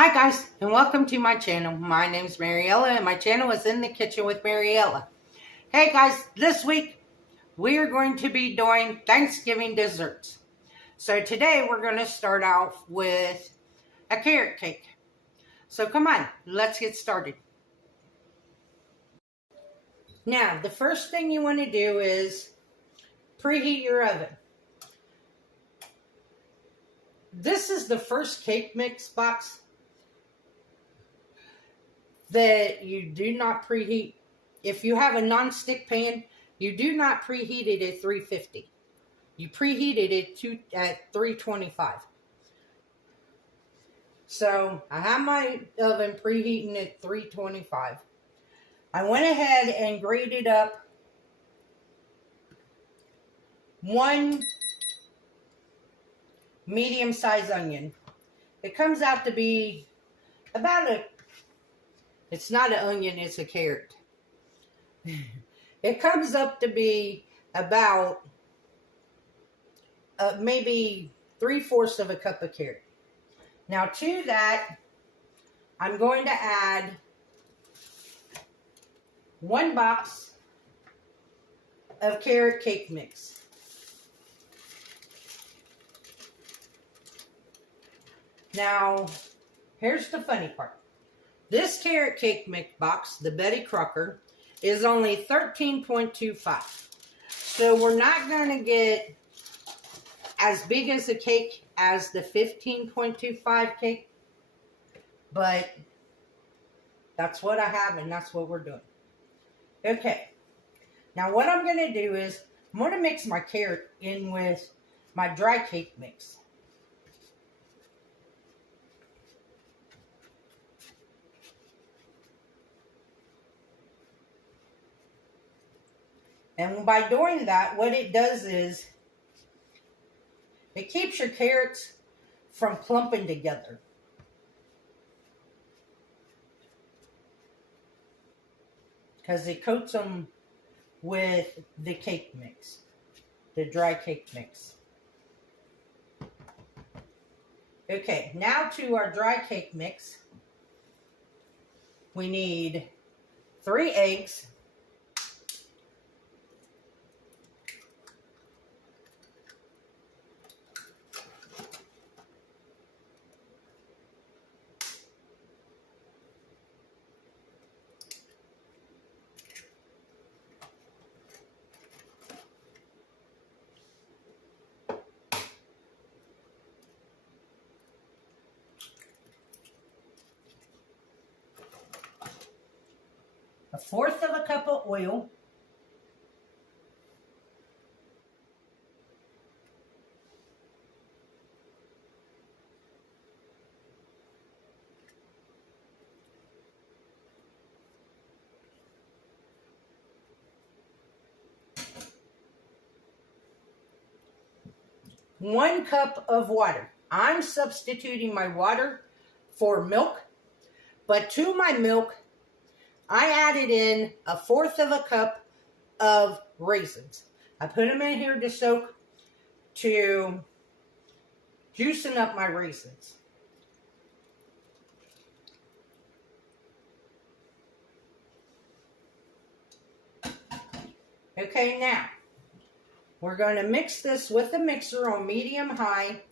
Hi guys, and welcome to my channel. My name is Mariella, and my channel is In the Kitchen with Mariella. Hey guys, this week we are going to be doing Thanksgiving desserts. So today we're going to start off with a carrot cake. So come on, let's get started. Now, the first thing you want to do is preheat your oven. This is the first cake mix box that you do not preheat. If you have a non-stick pan, you do not preheat it at 350. You preheated it at 325. So I have my oven preheating at 325. I went ahead and grated up one medium-sized onion. It comes out to be about it's not an onion, it's a carrot. It comes up to be about maybe 3/4 of a cup of carrot. Now to that, I'm going to add 1 box of carrot cake mix. Now, here's the funny part. This carrot cake mix box, the Betty Crocker, is only 13.25. So we're not going to get as big as a cake as the 15.25 cake. But that's what I have, and that's what we're doing. Okay. Now what I'm going to do is I'm going to mix my carrot in with my dry cake mix. And by doing that, what it does is it keeps your carrots from clumping together. Because it coats them with the cake mix, the dry cake mix. Okay, now to our dry cake mix. We need 3 eggs, 1/4 of a cup of oil, one cup of water. I'm substituting my water for milk, but to my milk, I added in 1/4 of a cup of raisins. I put them in here to soak, to juicing up my raisins. Okay, now we're going to mix this with the mixer on medium-high,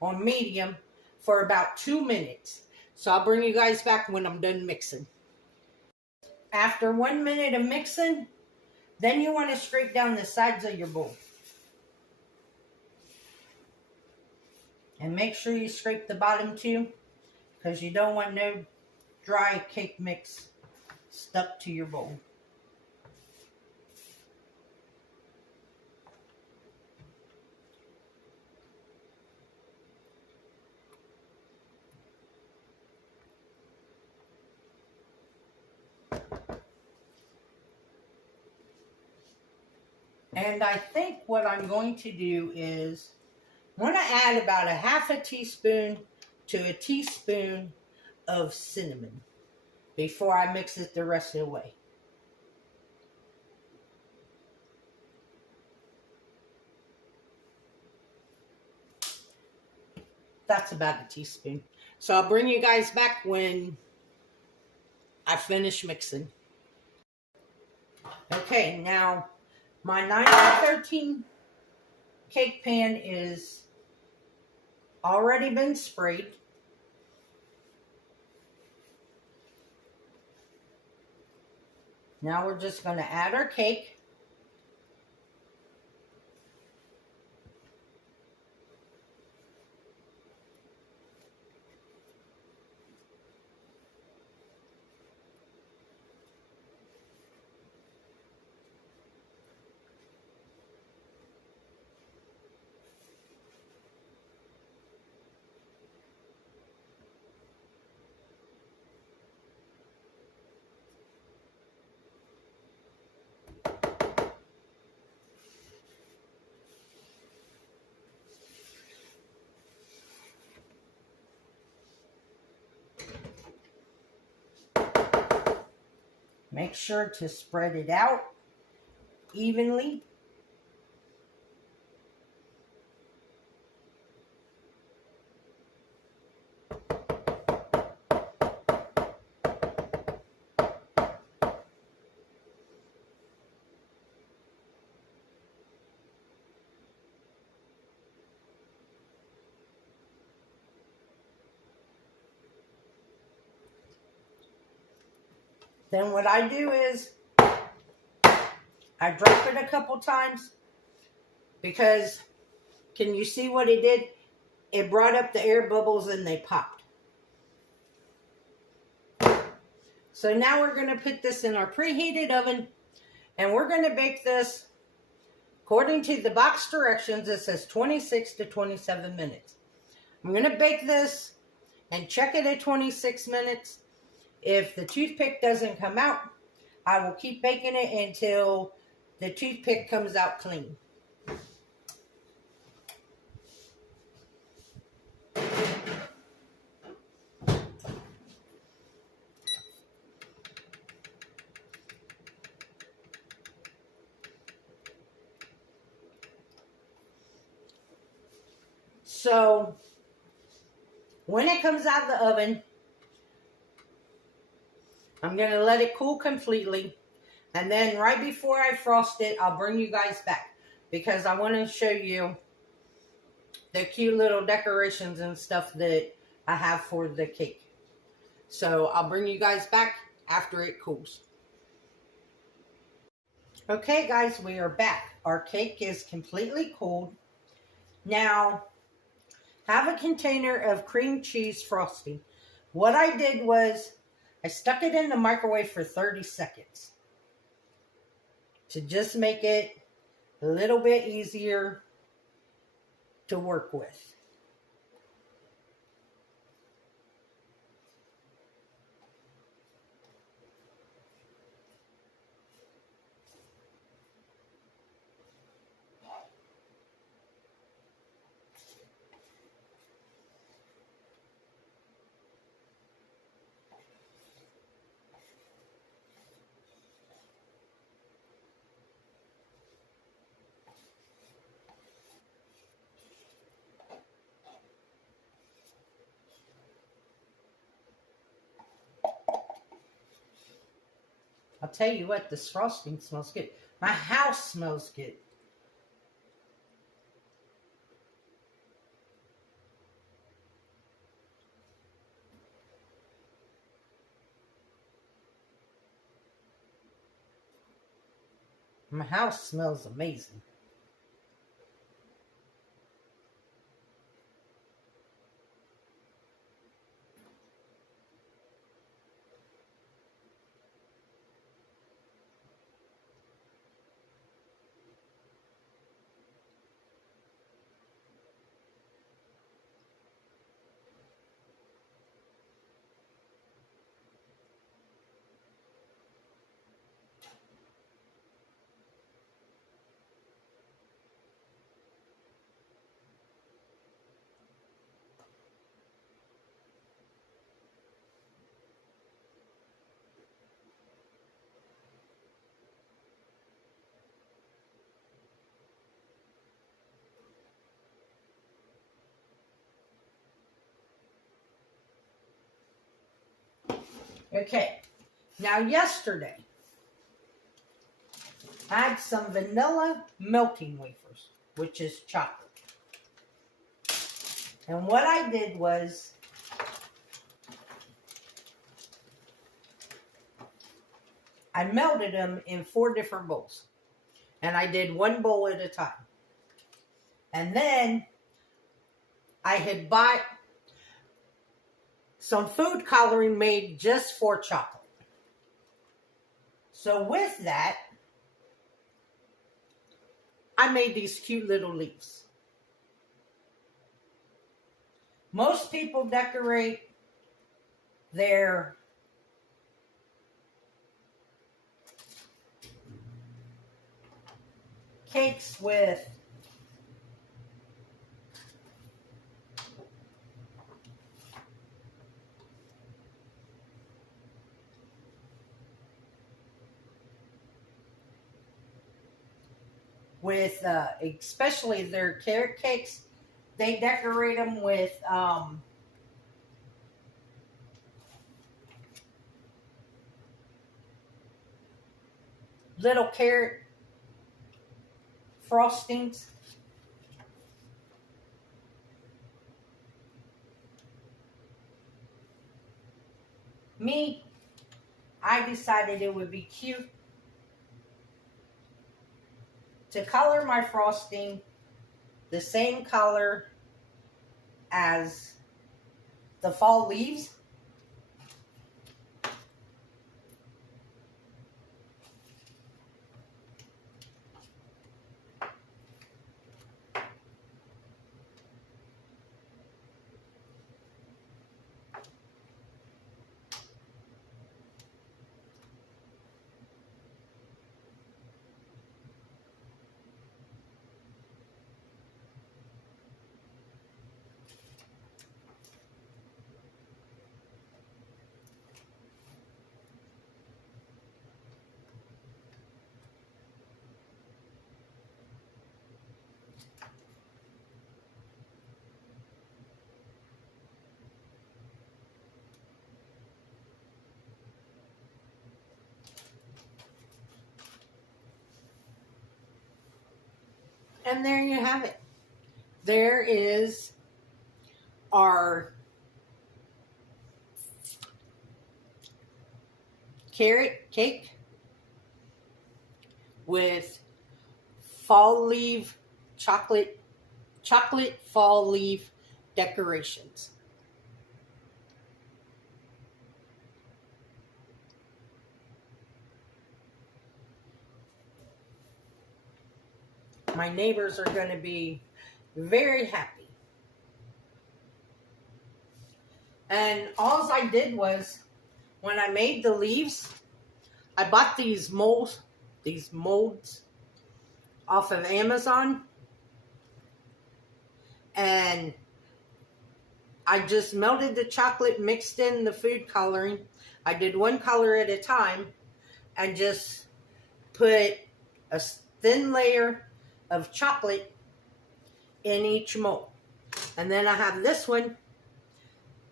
on medium, for about 2 minutes. So I'll bring you guys back when I'm done mixing. After 1 minute of mixing, then you want to scrape down the sides of your bowl. And make sure you scrape the bottom too, because you don't want no dry cake mix stuck to your bowl. And I think what I'm going to do is I'm going to add about 1/2 teaspoon to a teaspoon of cinnamon before I mix it the rest of the way. That's about a teaspoon. So I'll bring you guys back when I finish mixing. Okay, now my 9x13 cake pan is already been sprayed. Now we're just going to add our cake. Make sure to spread it out evenly. Then what I do is I drop it a couple times because can you see what it did? It brought up the air bubbles and they popped. So now we're going to put this in our preheated oven and we're going to bake this according to the box directions. It says 26 to 27 minutes. I'm going to bake this and check it at 26 minutes. If the toothpick doesn't come out, I will keep baking it until the toothpick comes out clean. So when it comes out of the oven, I'm going to let it cool completely. And then right before I frost it, I'll bring you guys back because I want to show you the cute little decorations and stuff that I have for the cake. So I'll bring you guys back after it cools. Okay guys, we are back. Our cake is completely cooled. Now, have a container of cream cheese frosting. What I did was I stuck it in the microwave for 30 seconds to just make it a little bit easier to work with. I'll tell you what, this frosting smells good. My house smells good. My house smells amazing. Okay, now yesterday, I had some vanilla melting wafers, which is chocolate. And what I did was, I melted them in 4 different bowls. And I did 1 bowl at a time. And then I had bought some food coloring made just for chocolate. So with that, I made these cute little leaves. Most people decorate their cakes with especially their carrot cakes, they decorate them with little carrot frostings. Me, I decided it would be cute to color my frosting the same color as the fall leaves. And there you have it. There is our carrot cake with fall leaf chocolate fall leaf decorations. My neighbors are going to be very happy. And all I did was, when I made the leaves, I bought these molds off of Amazon. And I just melted the chocolate, mixed in the food coloring. I did 1 color at a time and just put a thin layer of chocolate in each mold. And then I have this one.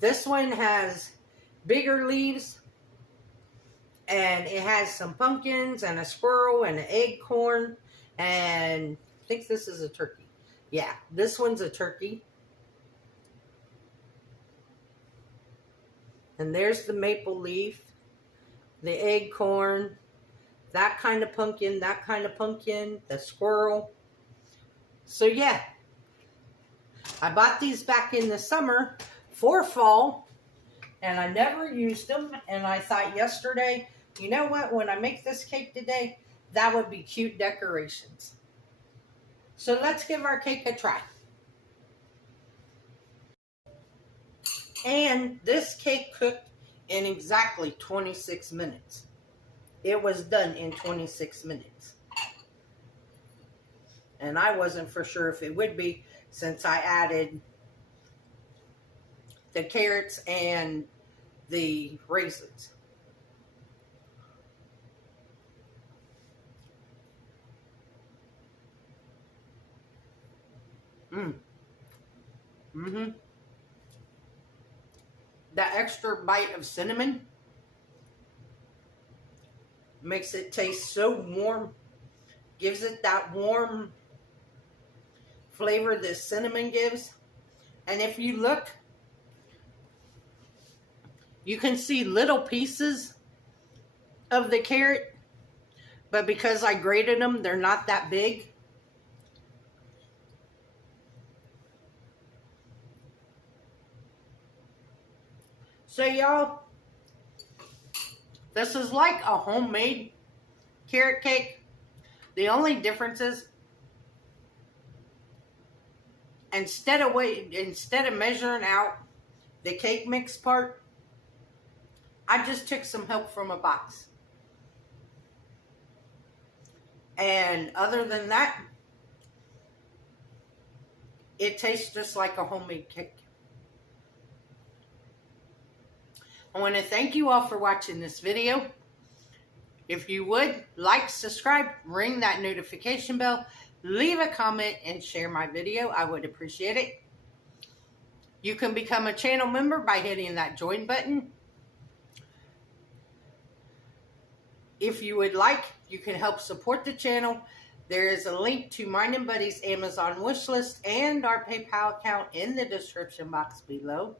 This one has bigger leaves, and it has some pumpkins and a squirrel and an acorn, and I think this is a turkey. Yeah, this one's a turkey. And there's the maple leaf, the acorn, that kind of pumpkin, the squirrel. So yeah, I bought these back in the summer for fall, and I never used them. And I thought yesterday, you know what, when I make this cake today, that would be cute decorations. So let's give our cake a try. And this cake cooked in exactly 26 minutes. It was done in 26 minutes. And I wasn't for sure if it would be, since I added the carrots and the raisins. That extra bite of cinnamon Makes it taste so warm. Gives it that warm flavor that cinnamon gives. And if you look, you can see little pieces of the carrot, but because I grated them, they're not that big. So y'all, this is like a homemade carrot cake. The only difference is instead of measuring out the cake mix part, I just took some help from a box. And other than that, it tastes just like a homemade cake. I want to thank you all for watching this video. If you would, like, subscribe, ring that notification bell, leave a comment, and share my video. I would appreciate it. You can become a channel member by hitting that join button. If you would like, you can help support the channel. There is a link to mine and Buddy's Amazon wish list and our PayPal account in the description box below.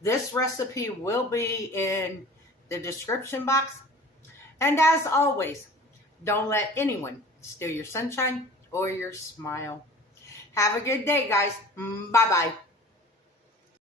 This recipe will be in the description box. And as always, don't let anyone steal your sunshine or your smile. Have a good day, guys. Bye-bye.